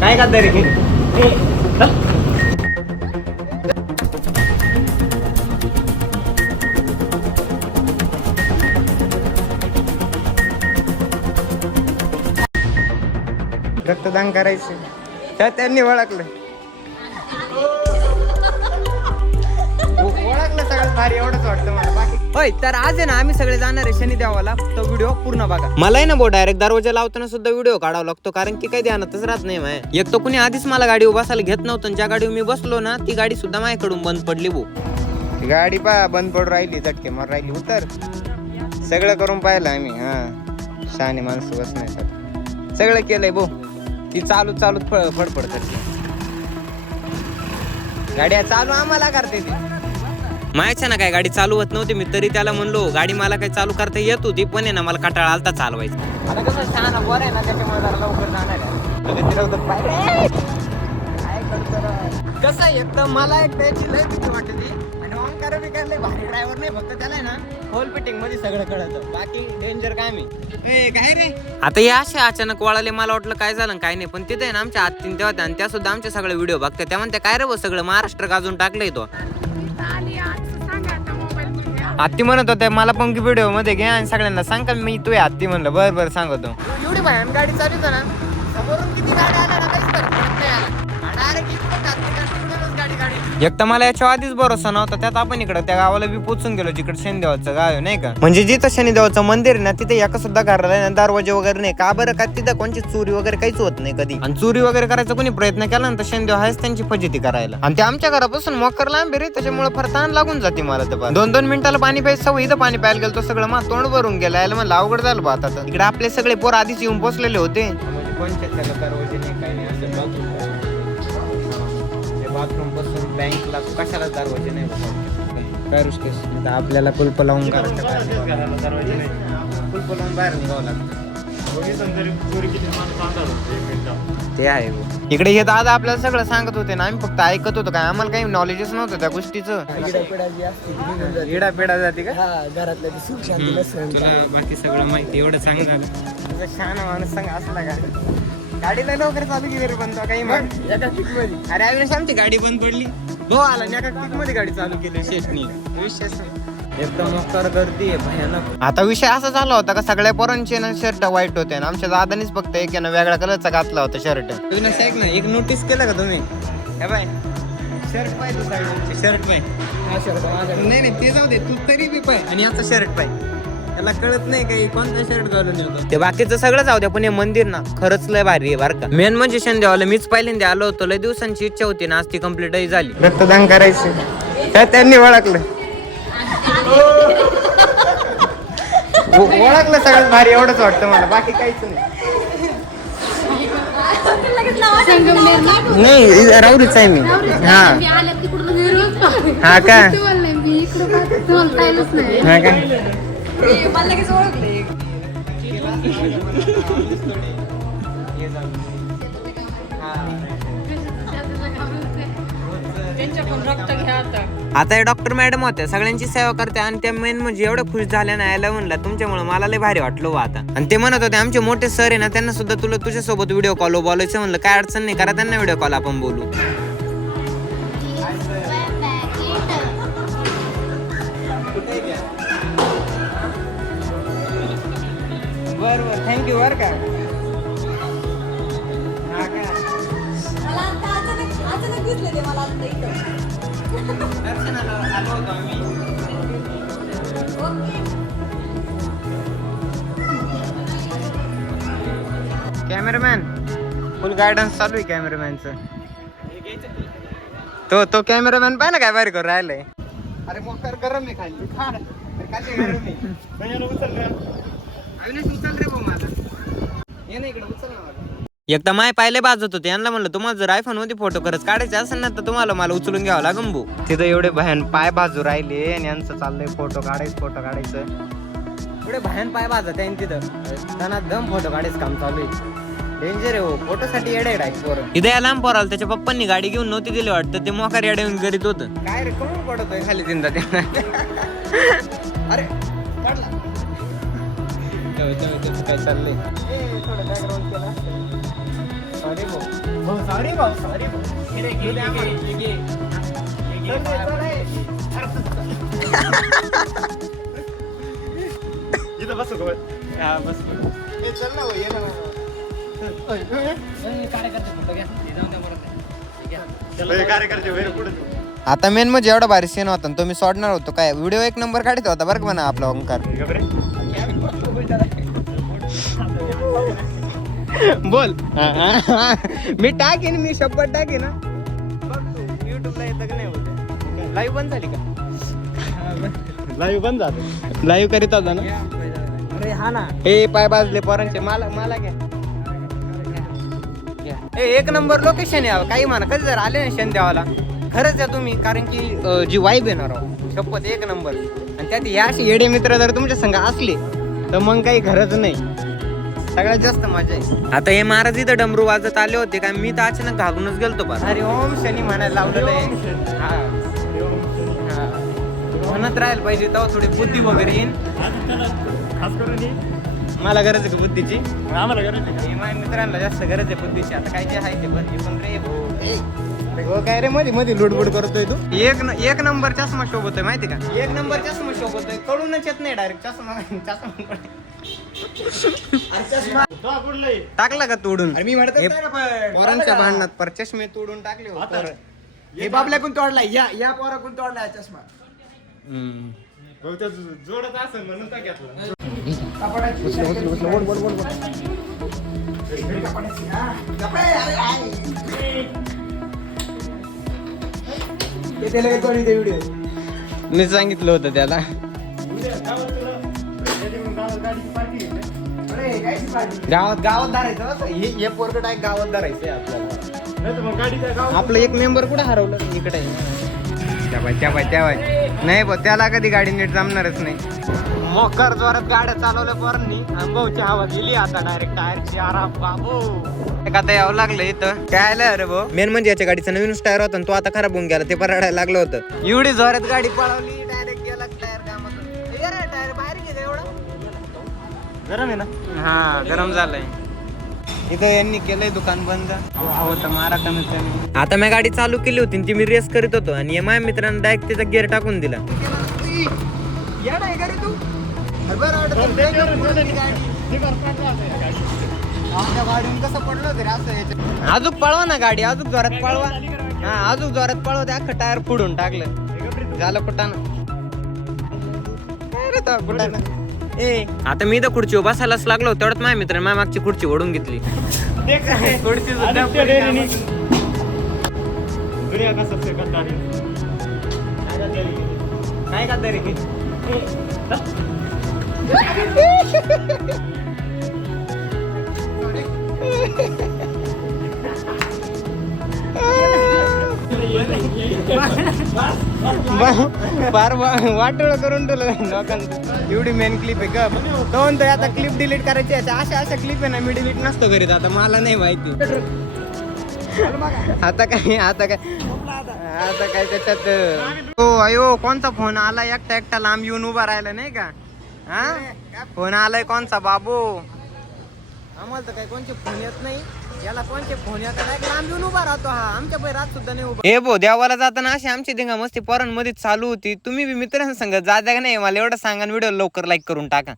काय करता रे रक्तदान करायचं. तर त्यांनी ओळखलं. ओळखलं सगळ्यात भारी एवढंच वाटतं मला. होय तर आज आहे ना आम्ही सगळे जाणार आहे शनी देवाला तो व्हिडिओ पूर्ण बघा. मला आहे ना बो डायरेक्ट दरवाजा लावताना सुद्धा व्हिडिओ काढावा लागतो कारण की काही ध्यानातच राहत नाही माय. एक तर कुणी आधीच मला गाडी बसायला घेत नव्हतं आणि ज्या गाडीवर मी बसलो ना ती गाडी सुद्धा माझ्याकडून बंद पडली भो गाडी पा बंद पडून राहिली झटके मार राहिली उतर. सगळं करून पाहिलं आम्ही हा. शहाणे माणसं बसण्यासाठी. सगळं केलंय भो ती चालू चालू फड फडफड करते. गाड्या चालू आम्हाला करते ती. मायाच्या ना काय गाडी चालू होत नव्हती मी तरी त्याला म्हणलो गाडी मला काही चालू करता येत होती पण आहे ना मला कटाळा आलता चालवायचं. आता कसं शहाणा बरं आहे ना त्याच्यामुळे जरा लवकर जाणार आहे. लगेच फिरवतात पाय. काय करतो राव? कसं आहे एक तर मला एक त्याची लय भीती वाटते आणि ओंकार बी काय लय भारी ड्रायव्हर नाही फक्त त्याला ना होल फिटिंगमध्ये सगळं कळतं. बाकी डेंजर काय मी. काय रे? आता हे असे अचानक वळाले मला वाटलं काय झालं काय नाही पण तिथे आहे ना आमच्या आत्तीन तेव्हा त्या आणि त्या सुद्धा आमचे सगळे व्हिडिओ बघतात. त्या म्हणते काय रे सगळं महाराष्ट्र गाजून टाकलंय तो. हत्ती म्हणत होते मला पण व्हिडिओमध्ये घे आणि सगळ्यांना सांग का मी तू हत्ती म्हणलं. बरं बरं सांगतो एवढी भयान गाडी चालू ना समोरून किती गाडी आल्या ना काहीच फरक पडत नाही आला. आणि एक तर मला याच्या आधीच भरोसा नव्हता त्यात आपण इकडं त्या गावाला बी पोचून गेलो जिकडे शनिदेवाचं गाव आहे नाही का? म्हणजे जिथं शनिदेवाचं मंदिर आहे ना तिथे एका सुद्धा घराला आहे ना दरवाजे वगैरे नाही. का बरं? का तिथं कोणची चोरी वगैरे काहीच होत नाही कधी. आणि चोरी वगैरे करायचा कोणी प्रयत्न केला ना तर शनिदेव आहेच त्यांची फजिती करायला. आणि ते आमच्या घरापासून मोकर लांब रे त्याच्यामुळे फार ताण लागून जाते मला तर दोन दोन मिनिटाला पाणी प्यायचं सवय इथं पाणी प्यायला गेलो सगळं मा तोंड भरून गेलं यायला मला अवघड झालं बा आता तर. इकडे आपले सगळे पोर आधीच येऊन पोचलेले होते. बाथरूमपासून बँकला कशाला दरवाजे नाही काय रुसतेस आता आपल्याला कुलप लावून घराच्या बाहेर निघावं लागतं. कुलप लावून बाहेर निघावं लागतं. ते आहे. इकडे हे दादा आपल्याला सगळं सांगत होते ना आम्ही फक्त ऐकत होतो काय? आम्हाला काही नॉलेजच नव्हतं त्या गोष्टीचं. पिडा जाते. का? घरातल्या बाकी सगळं माहिती एवढं सांग झालं. माणूस सांग असला का? गाडीला लवकर चालू केली रे तो काही मग एका किकमध्ये. अरे अविनाश आमची गाडी बंद पडली. हो आला. आणि एका किकमध्ये गाडी चालू केली. शेटनी विशेष एकदम मोकार गर्दी आहे भयानक. आता विषय असा झाला होता का सगळ्या पोरांचे ना शर्ट वाईट होते आणि आमच्या दादानीच फक्त एक आहे ना वेगळ्या कलरचा घातला होता शर्ट अविनाश ऐक ना एक नोटीस केलं का तुम्ही? हे बाय. शर्ट तू शर्ट पाय हा शर्ट माझ्या नाही नाही ते जाऊ दे तू तरी बी पाय. आणि याचा शर्ट पाय. त्याला कळत नाही काही कोणता शर्ट घालून येतो. ते बाकीचं सगळं जाऊ द्या पण हे मंदिर ना खरंच लय भारी आहे बरं का. मेन म्हणजे शंदेवाला मीच पहिल्यांदा आलो होतो लय दिवसांची इच्छा होती ना आज ती कम्प्लीटही झाली. रक्तदान करायचं. तर त्यांनी ओळखलं. ओळखलं सगळ्यात भारी एवढंच वाटतं मला बाकी काहीच नाही. नाही राहुरीच आहे मी. हा. हा का? हा का? आता हे डॉक्टर मॅडम होत्या सगळ्यांची सेवा करते आणि त्या मेन म्हणजे एवढं खुश झाल्या ना यायला म्हणलं तुमच्यामुळे मला लय भारी वाटलं बा आता. आणि ते म्हणत होते आमचे मोठे सर आहे ना त्यांना सुद्धा तुला तुझ्यासोबत व्हिडिओ कॉल बोलायचं म्हणलं काय अडचण नाही करा त्यांना व्हिडिओ कॉल आपण बोलू. आम्ही. ओके. कॅमेरामॅन फुल गायडन्स चालू आहे कॅमेरामॅनचं. तो तो कॅमेरामॅन पाय ना काय बाहेर करून राहिलंय? अरे मोकर गरम आहे खाली. खा खाली गरम आहे. अविनाश, उचल रे भाऊ मला. ये ना इकडे, उचल ना मला. एकदा माय पाहिले बाजत होते यांना म्हणलं तुम्हाला जर आयफोनमध्ये फोटो करत काढायचे असेल ना तर तुम्हाला मला उचलून घ्यावं लागेल भाऊ तिथं एवढे भयान पाय बाजू राहिले आणि यांचं चाललंय फोटो काढायचं फोटो काढायचं. एवढे भयान पाय बाजत आहे तिथं. त्यांना दम फोटो काढायचं काम चालू आहे. डेंजर आहे हो. फोटो साठी येडे पोरं. इथे या लांब पोराला त्याच्या पप्पांनी गाडी घेऊन नव्हती दिली वाटतं ते मोकार येडे येऊन करीत होतं. काय रे कोण पडतोय खाली तिंदा ते अरे पडला काय चाललंय सॉरी भाऊ भाऊ सॉरी भाऊ सॉरी भाऊ हे. इथं बसू गोळ हा, बस. चल ना ये ना. कार्यकर्ते वगैरे पुढे आता मेन म्हणजे एवढा भारी सीन होता तो मी सोडणार होतो काय व्हिडिओ एक नंबर काढत होता बरं का म्हणा आपला ओंकार बोल. मी टाकेन मी शपथ टाकेन ना युट्यूबला येतं का नाही होत लाईव्ह बंद झाली का? लाईव्ह बंद झालं. लाईव्ह करीत होता ना? अरे हा ना. हे पाय बाजले पोरांचे. मला मला घ्या. एक नंबर लोकेशन आहे. काही म्हणा कधी जर आले ना शेण द्यावाला खरंच आहे तुम्ही कारण की जी वाईब येणार आहो शपथ एक नंबर. आणि त्यात या असे येडे मित्र जर तुमच्या संग असले तर मग काही खरंच नाही. सगळ्यात जास्त मजा आहे आता हे महाराज इथं डमरू वाजत आले होते का मी तर अचानक घालूनच गेलतो बा अरे ओम शनी म्हणायला लावलेलं आहे. हा. हा. म्हणत राहायला पाहिजे तेव्हा थोडी बुद्धी वगैरे येईन. खास करून ही. मला गरज आहे का बुद्धीची? आम्हाला गरज नाही. हे माझ्या मित्रांना जास्त गरज आहे बुद्धीची. आता काय जे आहे ते पण हे पण रे भाऊ हो काय रे मध्ये मध्ये लुडबुड करतोय तू? एक न- एक नंबर चष्मा शोभतोय माहिती का? एक नंबर चष्मा शोभतोय. कळूनच येत नाही डायरेक्ट चष्मा चष्मा आहे? टाकला का तोडून अरे मी म्हणत हे. पोरांच्या भांडणात पर चष्मे तोडून टाकले हो. पोरं. हे बाबल्याकून तोडला या या पोराकून तोडला हा चष्मा हम्म. जोडत असेल म्हणून का घेतलं ते त्याला काय ते व्हिडिओ मी सांगितलं होतं त्याला गावात गावात धरायचं का? हे हे पोरगट आहे गावात धरायचं आपल्याला. नाही तर मग गाडीच्या गावात. आपलं एक मेंबर कुठं हरवलं? इकडे त्या बाय त्या बाय त्या बाय नाही बा त्याला कधी गाडी नीट जमणारच नाही. मोकर जोरात गाड्या चालवल्या पोरांनी. भाऊची हवा गेली आता डायरेक्ट टायरची आराम बाबू. एक आता यावं लागलं इथं. काय आलं अरे भाऊ? मेन म्हणजे याच्या गाडीचा नवीन टायर होता आणि तो आता खराब होऊन गेला ते पण रडायला लागलं होतं. एवढी जोरात गाडी पळवली. गरम आहे ना? हा गरम झालंय. इथं यांनी केलंय दुकान बंद. होतं मारा कमीत कमी. आता मी गाडी चालू केली होती आणि ती मी रेस करीत होतो आणि या माझ्या मित्रानं डायरेक्ट त्याचा गिअर टाकून दिला. या नाही का रे तू. कसं पडलं तरी असं. अजून पळवा ना गाडी अजून जोरात पळवा. हा अजून जोरात पळवा ते अख्खं टायर फोडून टाकलं. झालं रे तो कुठानं ए आता मी तर खुर्चीवर बसायलाच लागलो तेवढ्यात माझ्या मित्राने माझ्या मागची खुर्ची ओढून घेतली? खुर्ची सुद्धा आदित्य पुढे डेअरीनी. कामात. दुनिया का सबसे गद्दार है. काय का तरी फार वाटोळ करून ठेवलं लोकांचं. एवढी मेन क्लिप आहे का तो म्हणतो आता क्लिप डिलीट करायची आहे. अशा अशा क्लिप आहे ना मी डिलीट नसतो करीत आता मला नाही माहिती. आता काय आता काय आता काय त्याच्यात हो अयो कोणचा फोन आला? एकटा एकटा लांब येऊन उभा राहिला नाही का? हा? फोन आलाय कोणचा? बाबू? आम्हाला तर काय कोणचे फोन येत नाही. याला कोणते फोन येतात काय लांब येऊन उभा राहतो हा. आमच्या पै रात सुद्धा नाही उभा. हे भो देवाला जाताना अशी आमची धिंगा मस्ती पोरांमध्ये चालू होती. तुम्ही बी मित्रांसंग जा का नाही? मला एवढं सांगा व्हिडिओ लवकर लाईक करून टाका.